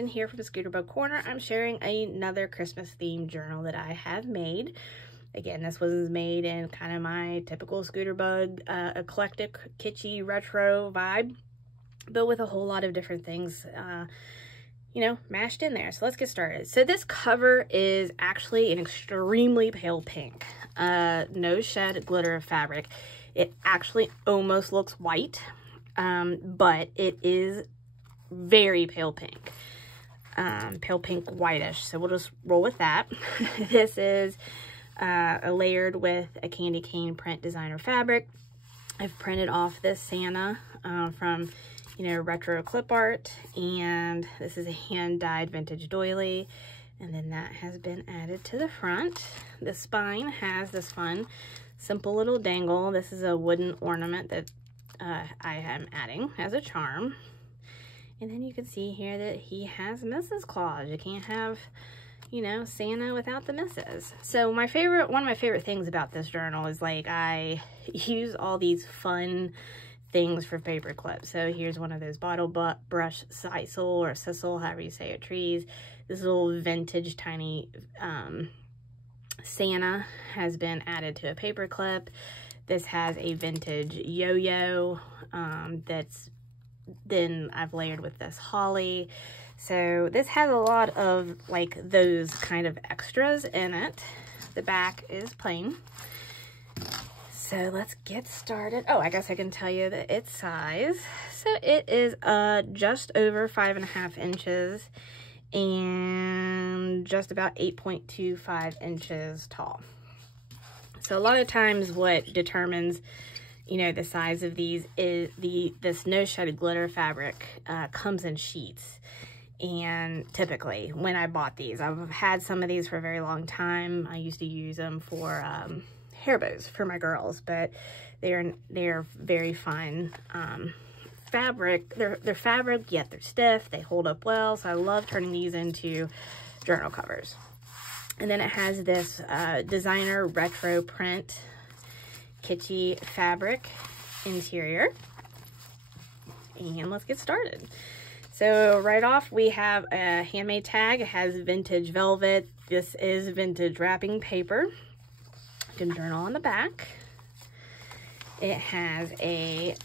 Kristen here from Scooterbug Corner. I'm sharing another Christmas themed journal that I have made. Again, this was made in kind of my typical Scooterbug eclectic, kitschy, retro vibe, but with a whole lot of different things, you know, mashed in there. So let's get started. So this cover is actually an extremely pale pink, no shed glitter fabric. It actually almost looks white, but it is very pale pink, whitish. So we'll just roll with that. This is layered with a candy cane print designer fabric. I've printed off this Santa from, you know, retro clip art, and this is a hand dyed vintage doily, and then that has been added to the front. The spine has this fun simple little dangle. This is a wooden ornament that I am adding as a charm. And then you can see here that he has Mrs. Claus. You can't have, you know, Santa without the Mrs. So one of my favorite things about this journal is, like, I use all these fun things for paper clips. So here's one of those bottle brush sisal or sisal, however you say it, trees. This little vintage tiny Santa has been added to a paper clip. This has a vintage yo-yo that's then I've layered with this holly. So this has a lot of, like, those kind of extras in it. The back is plain. So let's get started. Oh, I guess I can tell you that its size. So it is just over 5.5 inches and just about 8.25 inches tall. So a lot of times what determines, you know, the size of these is this no shedded glitter fabric comes in sheets. And typically when I bought these, I've had some of these for a very long time. I used to use them for hair bows for my girls, but they're very fine fabric. They're fabric, yet they're stiff. They hold up well. So I love turning these into journal covers. And then it has this designer retro print kitschy fabric interior. And let's get started. So right off we have a handmade tag. It has vintage velvet. This is vintage wrapping paper. You can journal on the back. It has a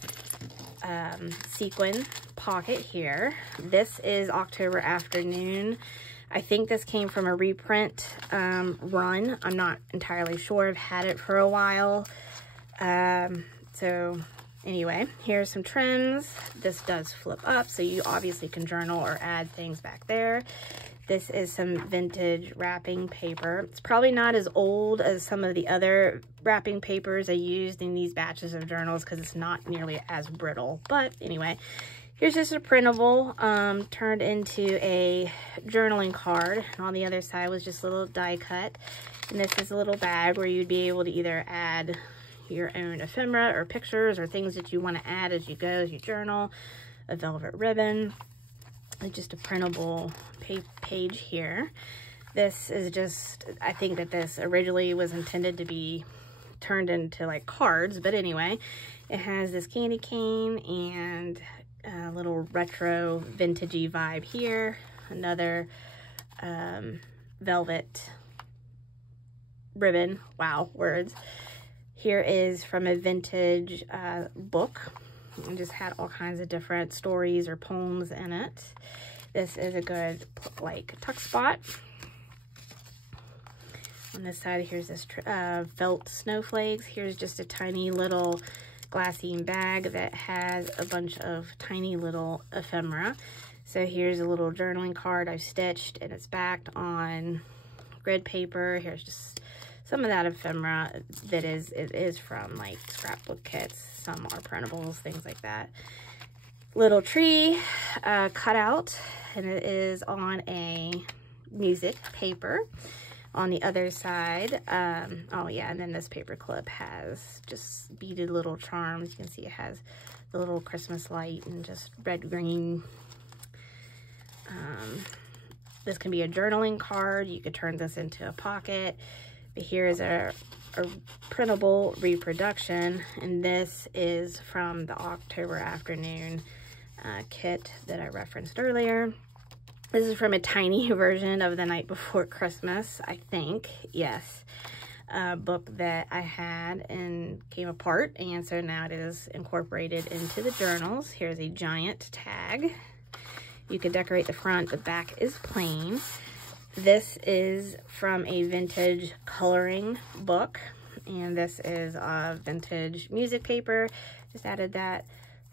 sequin pocket here. This is October Afternoon. I think this came from a reprint run. I'm not entirely sure. I've had it for a while. So anyway, here's some trims. This does flip up, so you obviously can journal or add things back there. This is some vintage wrapping paper. It's probably not as old as some of the other wrapping papers I used in these batches of journals because it's not nearly as brittle. But anyway, here's just a printable turned into a journaling card. And on the other side was just a little die cut. And this is a little bag where you'd be able to either add your own ephemera or pictures or things that you want to add as you go, as you journal. A velvet ribbon, and just a printable page here. This is just, I think that this originally was intended to be turned into like cards, but anyway, it has this candy cane and a little retro vintagey vibe here. Another velvet ribbon. Wow, words. Here is from a vintage book. And just had all kinds of different stories or poems in it. This is a good, like, tuck spot. On this side, here's this felt snowflakes. Here's just a tiny little glassine bag that has a bunch of tiny little ephemera. So here's a little journaling card I've stitched, and it's backed on grid paper. Here's just some of that ephemera that is from, like, scrapbook kits. Some are printables, things like that. Little tree cut out, and it is on a music paper. On the other side, oh yeah, and then this paper clip has just beaded little charms. You can see it has the little Christmas light and just red, green. This can be a journaling card. You could turn this into a pocket. But here is a printable reproduction, and this is from the October Afternoon kit that I referenced earlier. This is from a tiny version of The Night Before Christmas, I think. Yes. A book that I had and came apart, and so now it is incorporated into the journals. Here's a giant tag. You can decorate the front, the back is plain. This is from a vintage coloring book, and this is a vintage music paper. Just added that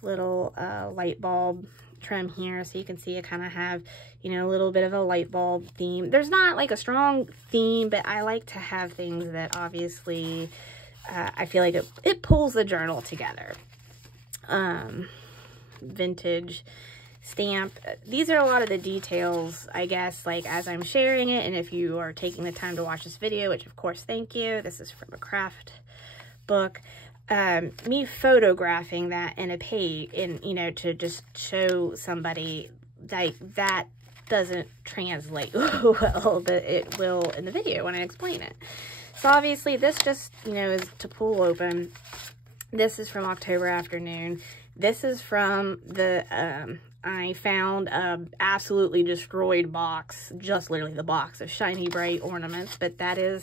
little light bulb trim here, so you can see I kind of have, you know, a little bit of a light bulb theme. There's not like a strong theme, but I like to have things that obviously I feel like it pulls the journal together. Vintage stamp. These are a lot of the details, I guess, like as I'm sharing it, and if you are taking the time to watch this video, which of course, thank you. This is from a craft book. Me photographing that in a page, and you know, to just show somebody, like, that doesn't translate well, but it will in the video when I explain it. So obviously this just, you know, is to pull open. This is from October Afternoon. This is from the, I found a absolutely destroyed box, just literally the box of shiny bright ornaments, but that is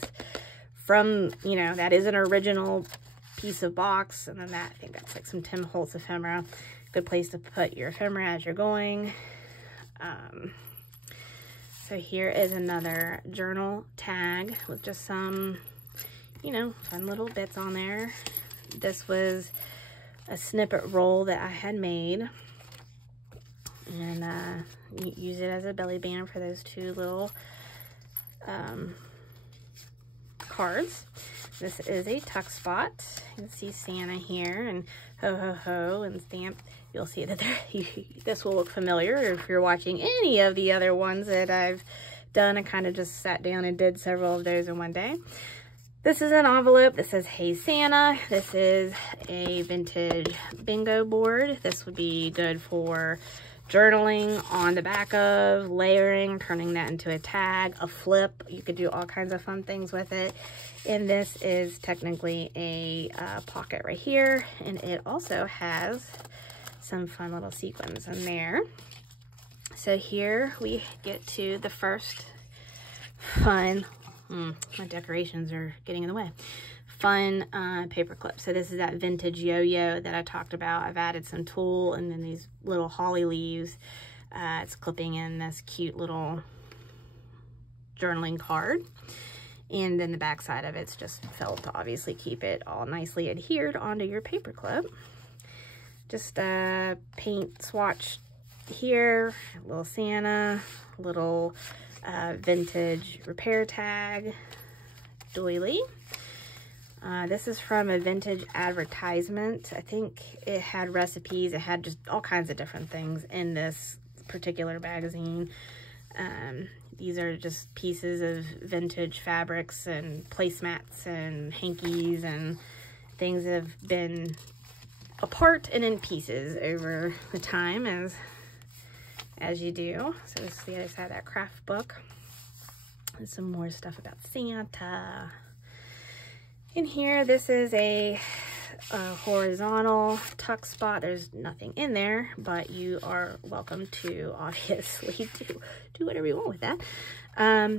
from, you know, that is an original piece of box. And then that, I think that's like some Tim Holtz ephemera. Good place to put your ephemera as you're going. So here is another journal tag with just some, you know, fun little bits on there. This was a snippet roll that I had made, and use it as a belly band for those two little cards. This is a tuck spot. You can see Santa here, and ho ho ho, and stamped. You'll see that this will look familiar if you're watching any of the other ones that I've done. I kind of just sat down and did several of those in one day. This is an envelope that says, "Hey Santa." This is a vintage bingo board. This would be good for journaling on the back of, layering, turning that into a tag, a flip. You could do all kinds of fun things with it. And this is technically a pocket right here. And it also has some fun little sequins in there. So here we get to the first fun, my decorations are getting in the way, fun paper clip. So this is that vintage yo-yo that I talked about. I've added some tulle and then these little holly leaves. It's clipping in this cute little journaling card. And then the back side of it's just felt to obviously keep it all nicely adhered onto your paper clip. Just paint swatch here, little Santa, little vintage repair tag, doily. This is from a vintage advertisement. I think it had recipes. It had just all kinds of different things in this particular magazine. These are just pieces of vintage fabrics and placemats and hankies and things that have been apart and in pieces over the time, as you do. So this is the other side of that craft book. And some more stuff about Santa. In here, this is a horizontal tuck spot. There's nothing in there, but you are welcome to obviously do whatever you want with that.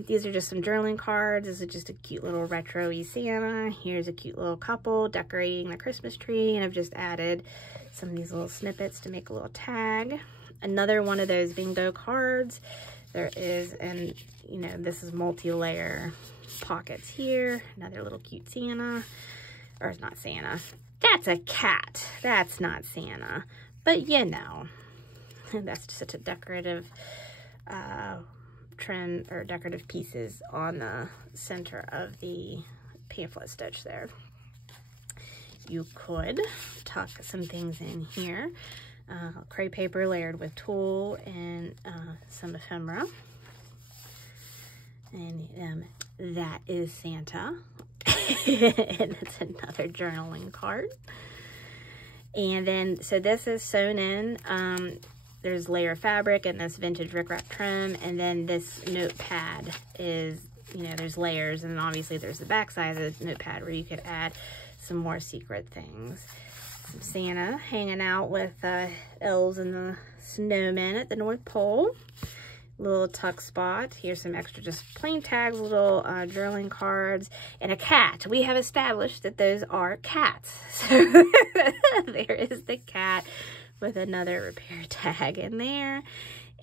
These are just some journaling cards. This is just a cute little retro-y Santa. Here's a cute little couple decorating the Christmas tree, and I've just added some of these little snippets to make a little tag. Another one of those bingo cards. There is, and you know, this is multi-layer pockets here. Another little cute Santa, or it's not Santa. That's a cat. That's not Santa. But you know, that's just such a decorative trend, or decorative pieces on the center of the pamphlet stitch there. You could tuck some things in here. Crepe paper layered with tulle and some ephemera. And that is Santa. And it's another journaling card. And then, so this is sewn in. There's layer fabric and this vintage rickrack trim. And then this notepad is, you know, there's layers. And then obviously there's the back side of the notepad where you could add some more secret things. Some Santa hanging out with elves and the snowmen at the North Pole. little tuck spot. Here's some extra just plain tags, little journaling cards, and a cat. We have established that those are cats. So there is the cat with another repair tag in there,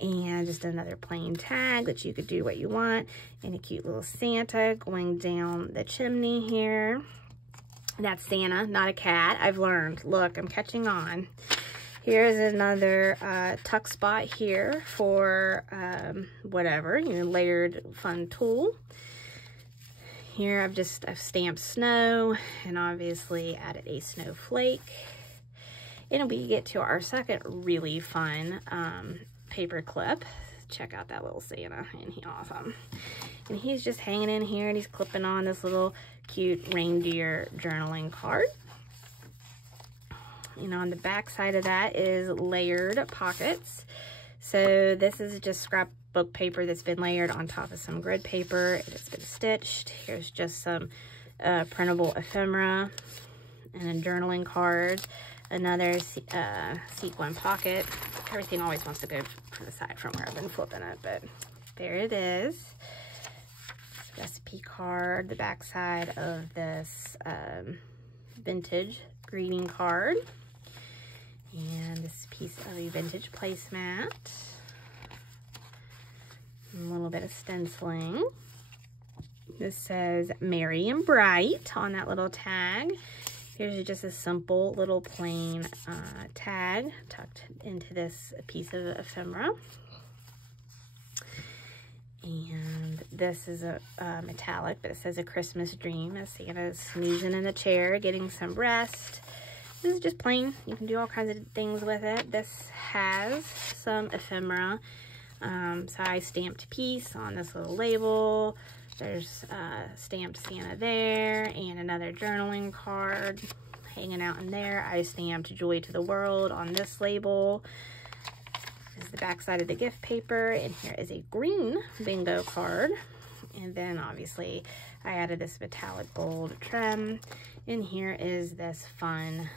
and just another plain tag that you could do what you want, and a cute little Santa going down the chimney here. That's Santa, not a cat. I've learned. Look, I'm catching on. Here's another tuck spot here for whatever, you know, layered fun tool. Here I've stamped snow and obviously added a snowflake. And we get to our second really fun paper clip. Check out that little Santa, and he's awesome. And he's just hanging in here, and he's clipping on this little cute reindeer journaling card. And on the back side of that is layered pockets. So this is just scrapbook paper that's been layered on top of some grid paper. It's been stitched. Here's just some printable ephemera and a journaling card. Another sequin pocket. Everything always wants to go to the side from where I've been flipping it, but there it is. Recipe card, the back side of this vintage greeting card. And this piece of a vintage placemat. A little bit of stenciling. This says Merry and Bright on that little tag. Here's just a simple little plain tag tucked into this piece of ephemera. And this is a metallic, but it says A Christmas Dream as Santa's snoozing in the chair, getting some rest. This is just plain. You can do all kinds of things with it. This has some ephemera. So I stamped piece on this little label. There's stamped Santa there, and another journaling card hanging out in there. I stamped Joy to the World on this label. This is the back side of the gift paper, and here is a green bingo card. And then obviously I added this metallic gold trim. And here is this fun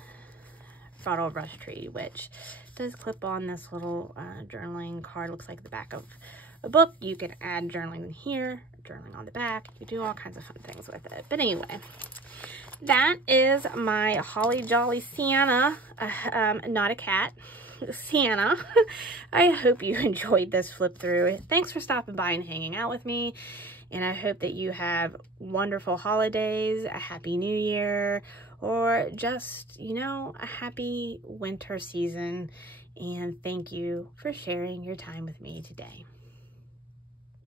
bottle brush tree, which does clip on this little journaling card. Looks like the back of a book. You can add journaling in here, journaling on the back. You do all kinds of fun things with it. But anyway, that is my Holly Jolly Santa, not a cat, Santa. I hope you enjoyed this flip through. Thanks for stopping by and hanging out with me. And I hope that you have wonderful holidays, a happy new year, or just, you know, a happy winter season. And thank you for sharing your time with me today.